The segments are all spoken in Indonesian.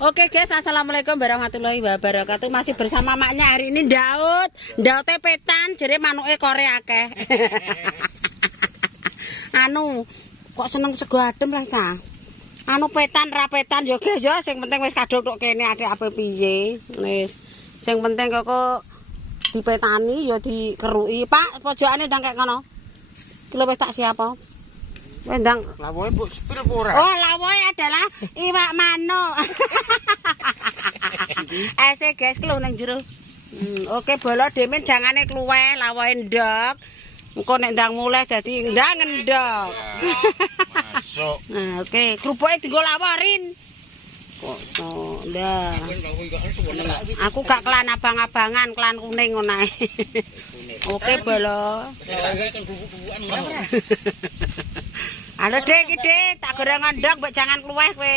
Oke guys, assalamualaikum warahmatullahi wabarakatuh. Masih bersama maknya hari ini Daud. Daudnya petan, jadi manuke Korea akeh. Anu, kok seneng sego adem lah cah. Anu petan rapetan yo guys yo, sing penting wis kadok tok kene adik ape piye. Wis. Sing penting kok dipetani ya dikeruki. Pak, pojokane ndang kek kono. Ki wis tak siapa? Wendang lawoe mbok sepir apa ora? Oh, lawoe adalah iwak mano. Ese guys kelu nang jero. Oke, bolo demen jangane kluweh lawoe ndok. Engko nek ndang mulih dadi ndang ngendok. Masuk. Nah, oke, krupuke dienggo laworin. Kok so, ndah. Aku gak kelan abang-abangan, kelan kuning ngono ae. Oke, bolo. Halo Dek, Dek, tak goreng ndok mbok jangan kluweh kowe.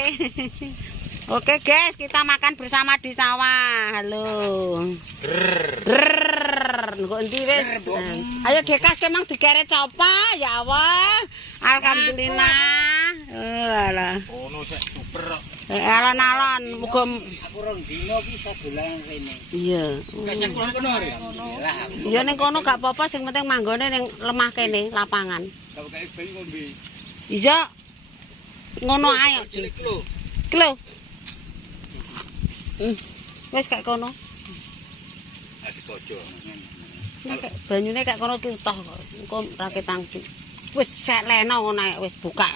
Oke guys, kita makan bersama di sawah. Halo. Nggo endi wis? Ayo Dekas kemang digeret sapa? Ya Allah. Alhamdulillah. Alah. Ono sik super. Alon-alon muga aku rong dino bisa dolan rene. iya. Kasih kono arek. Ya ning kono gak apa-apa, sing penting manggone ning lemah kene lapangan. Kau kae bayi ngombe. Iya. Ngono ae. Klo. Wis kak kono. Ati kojo. Banyune kak kono ki utoh kok. Engko ra ketangki. Wis sek leno ngono ae wis buka.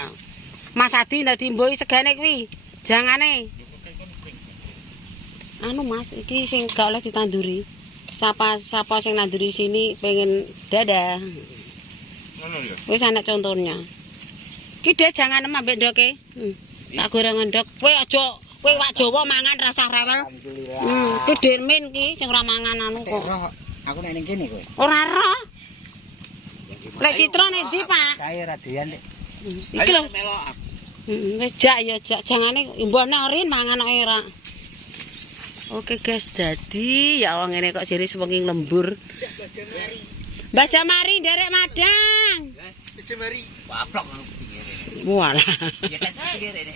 Mas Adi ndadi mboi segane kuwi. Jangane. Anu Mas, iki sing gak oleh ditanduri. Sapa sing nanduri sini pengen dadah. Ngono ya. Wis ana contohnya. Ki Dek jangan ambek ndoke. Tak goreng ndok. Kowe aja kowe wak Jawa mangan rasa rewel. Ki Dermin ki sing ora mangan anu kok. Aku nek ning kene kowe. Ora roh. Lek Citra nek ndi, Pak? Kae ra doyan, Dik. Iki lho. Wis jak ya jak jangane mbone orin mangan kok ora. Oke guys, dadi ya Allah ngene kok siri sewengi lembur. Mbah Jamari nderek madang. Jamari. Waplok. Walah. Ya kan pikir Dik.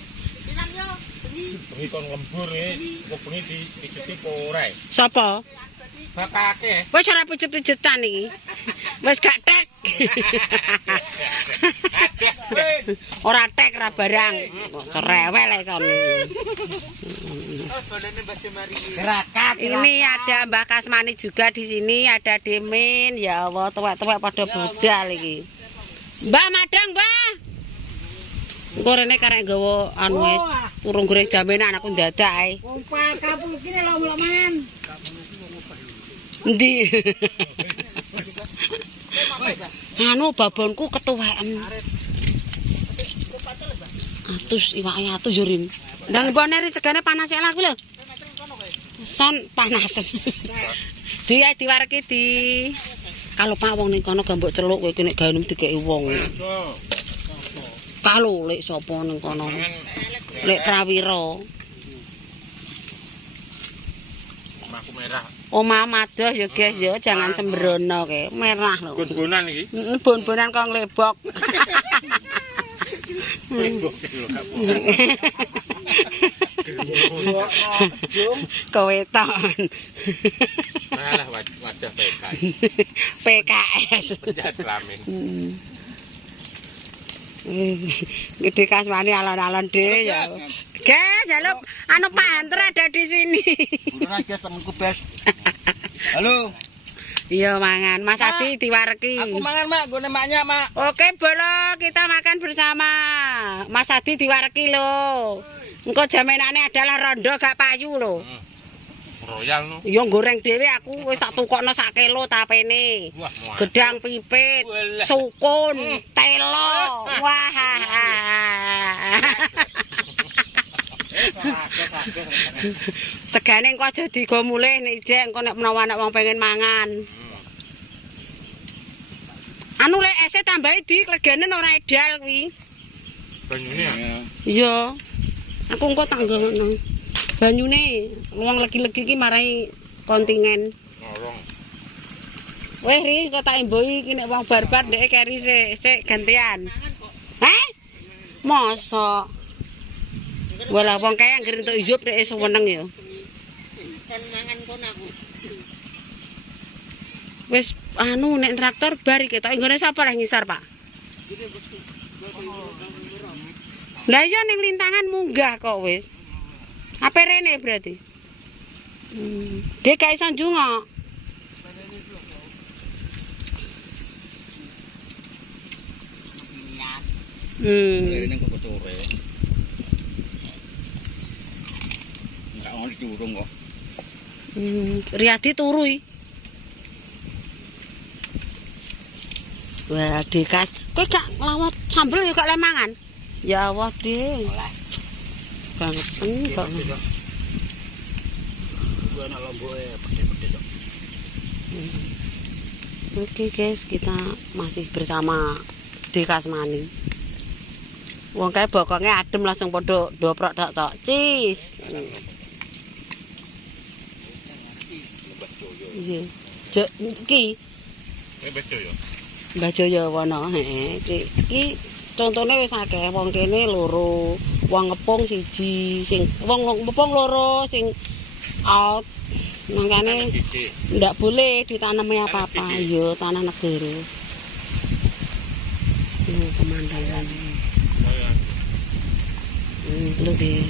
Bengi kon lembur wis, kok bengi dipijuti apa ora? Sapa? Bapake. Wis ora pijet-pijetan iki. Wis gak tek. Ora tek ra barang. Kok serewel esone. Ini ada Mbah Kasmani juga di sini, ada Demin. Ya Allah, tuwek-tuwek pada budal iki. Mbah madang, Mbah. Engko rene karek nggawa anu urung goreng jaminan aku ndadak ae. Wong kapul kene lho mangan. Endi? Anu babonku ketuweken. Atus iwake atus yo Rin. Ndang mbone ri cegane panas elak kuwi lho. Son panas. Diwareki di kalau Pak wong ning kono gambok celuk kowe nek gawe dikeki wong. Kalau lek sapa ning kono. Lek Prawira. Omahku merah. Omah madoh ya guys ya, jangan sembrono ke. Merah lho. Bon-bonan iki. Bon-bonan kok nglebok. Keweton. Malah wajah PKS. PKS. Penjahat kelamin. Gede Kasmani alon-alon deh ya. Guys, halo, anu Pak Hunter ada di sini. Beneran guys temanku bes. Halo. Iya mangan, Mas Adi diwareki. Aku mangan Mak, gone maknya Mak. Oke, bolo kita makan bersama. Mas Adi diwareki lho. Engko jaminane adalah rondo gak payu lho. Royal no. Ya goreng dhewe aku wis tak tukokno sak kilo tapene. Gedang pipit, sukun, telo. Wah. Segane engko aja digo mulih nek jek engko nek menawa anak wong pengen mangan. Anu lek ese tambahi di klegenen ora edal kuwi. Banyune ya. Iya. Aku engko tak ngono. Banyune wong legi-legi iki marai kontingen. Ngorong. Weh Ri, kok tak imboi iki nek wong barbar ndek keri sik gantian. Hah? Mosok. Walah wong kae anggere entuk ijub nek seneng ya. Kan mangan kon aku. Wis anu nek traktor bar iki tok nggone sapa leh ngisor, Pak? Lah iya ning lintangan munggah kok wis. Apa rene berarti? Dia gak iso njungok. Ini kok sore. Enggak mau diurung kok. Riyadi turu iki. Wah, Dekas, kowe gak nglawat sambel ya gak lemangan. Ya Allah, Dik. Banget kok. Gua anak lomboke pedes-pedes kok. Oke guys, kita masih bersama Dekas Mani. Wong kae bokonge adem langsung padha doprok tok. Cis. Iya. Iki bedo ya. Mbah Jaya wana, heeh. Iki contone wis akeh, wong kene loro, wong ngepung siji, sing wong ngepung loro, sing out. Makane ndak boleh ditanami apa-apa, ya tanah negara. Pemandangan. Lu deh.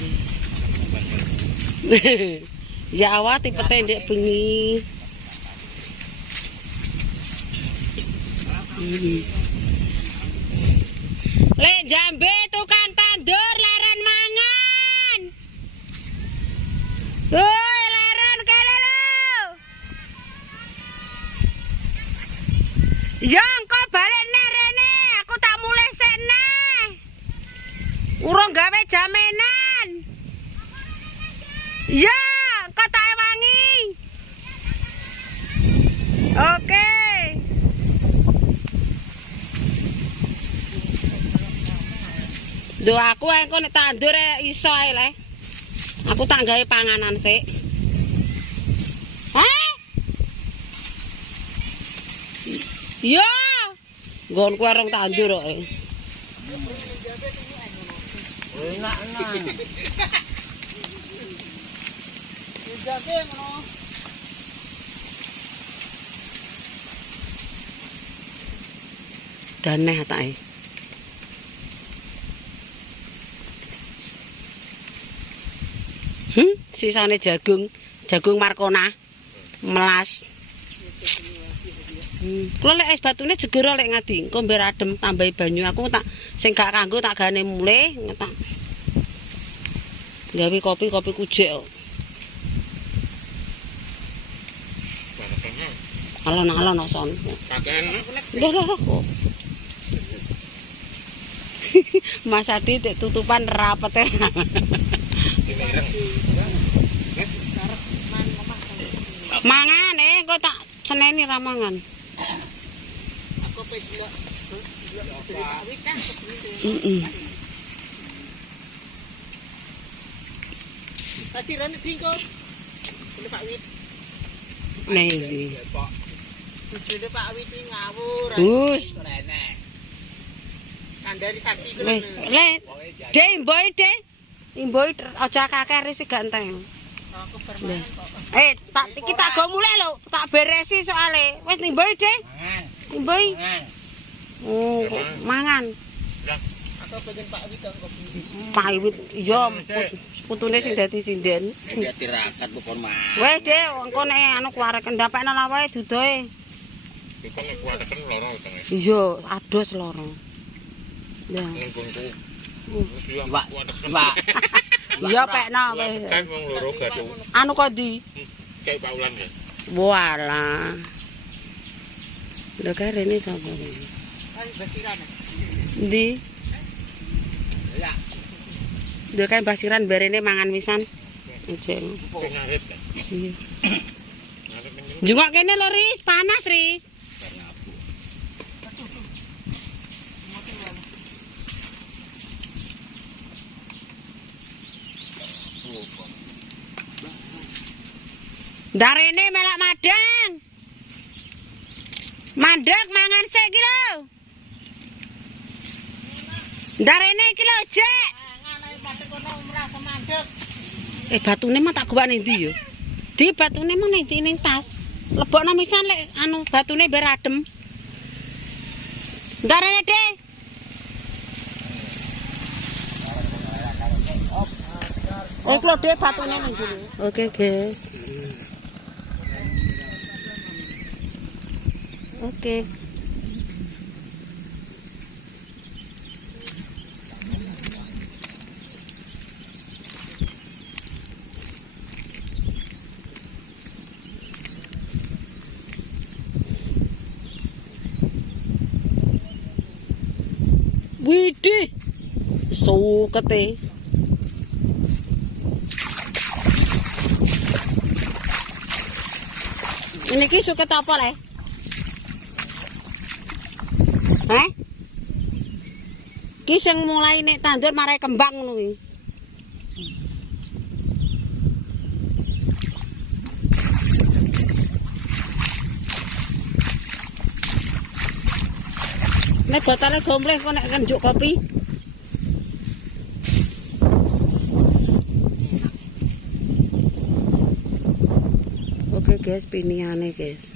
Ya awak tipe tendek bengi. Lek Jambe tukang tandur leren mangan. Woi leren kene lho. Ya engko balik rene, aku tak mulai sene. Urung gawe jaminan. Ya, engko tak ewangi. Oke. Duh aku engko nek tandur iso ae le. Aku tak gawe panganan sik. Hah? Yo. Nggonku areng tandur kok. Enak. Jabe ngono. Daneh atake. Sisane jagung Markona. Melas. Kulo lek es batune jegera lek ngadi, engko mber adem tambahi banyu. Aku tak sing gak kanggo tak gane mulih, tak gawe kopi kujek kok. Alon-alon son. Kakean. Loh. Mas Adi tutupan rapet. Mangan engko tak seneni ra mangan. Aku pede awit kan Tadi rene dingko. Boleh Pak Wit. Nih. Bojone Pak Wit iki ngawur. Gus. Kandhani sakti ku. Le. De imboi aja kakek risi ganteng. Aku permanen kok. Tak iki tak go mulih lho, tak beresi soalé. Wis nimboi, Dik. Nimboi. Oh, mangan. Aku pengen Pak Wit kok. Pak Wit iya putune sing dadi sinden. Dia tirakat bukan mah. Wes, Dik, engko nek anu kuarek ndapekno la wae dudoe. Kita nek kuateken loro tenge. Iya, ados loro. Ya. Nggonku. Pak. Pak. Iya pekno wis. Kan wong loro gaduh. Anu kok ndi? Kayak Pak Ulan ya. Walah. Lho kae rene sapa? Ayo basiran. Ndi? Ya. Lho kae basiran barene mangan wisan. Ujek. Ngarit. Iya. Jungok kene lho, Riz, panas, Riz. Darene melak madang. Mandek mangan sik iki lho. Darene iki lho, Jek. Ngene pate kono umrah sama Batune mah tak gowak ning ndi yo? Di batune mah ning ning tas. Lebokno misan lek anu batune biar adem. Ndarane, Dek. Iku Dek batune ning ndi. Oke, guys. Oke. Widih. Sukete. Ini ki suket apa le? Hah? Ki sing mulai nek tandur marai kembang ngono kuwi. Nek botolnya gombleh kok nek njuk kopi. Oke guys, piniane guys.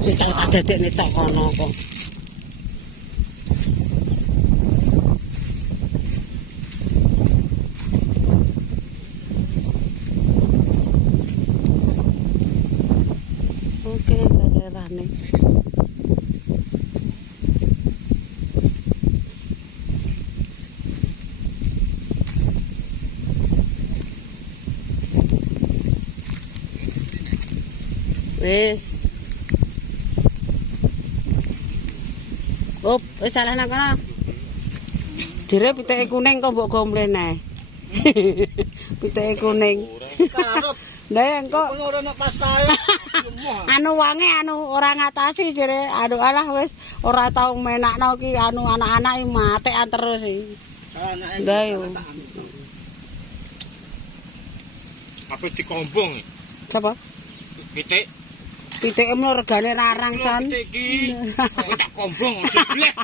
Kita tak dadekne cok kono kok. Oke, daerahne. Wis. Oh, wis salah nang kono. Dire piteke kuning kok mbok gombleh nae. Piteke kuning. Karep. Lah engko Ora nek pastae. anu wange anu ora ngatasi jere. Aduh alah wis ora tau menakno ki anu anak-anak matekan terus iki. Lah yo. Apa dikombong? Sapa? Pitik. Pitike mlo regane rarang son. Pitik iki. Aku tak kombong jeblek.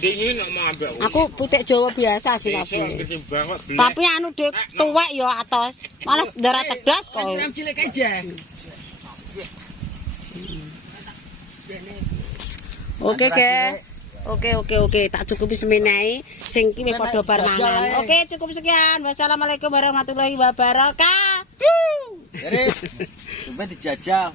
Dingin nek mau ambek Aku pitik Jawa biasa sih Iso tapi. ketimbang kok blek. Tapi anu Dik tuwek yo atos. Malah darah tedas kok. Cilik aja. Oke guys. Oke, tak cukupi semenae sing ki wis padha bar mangan. Oke, cukup sekian. Wassalamualaikum warahmatullahi wabarakatuh. Jadi, coba dijajal.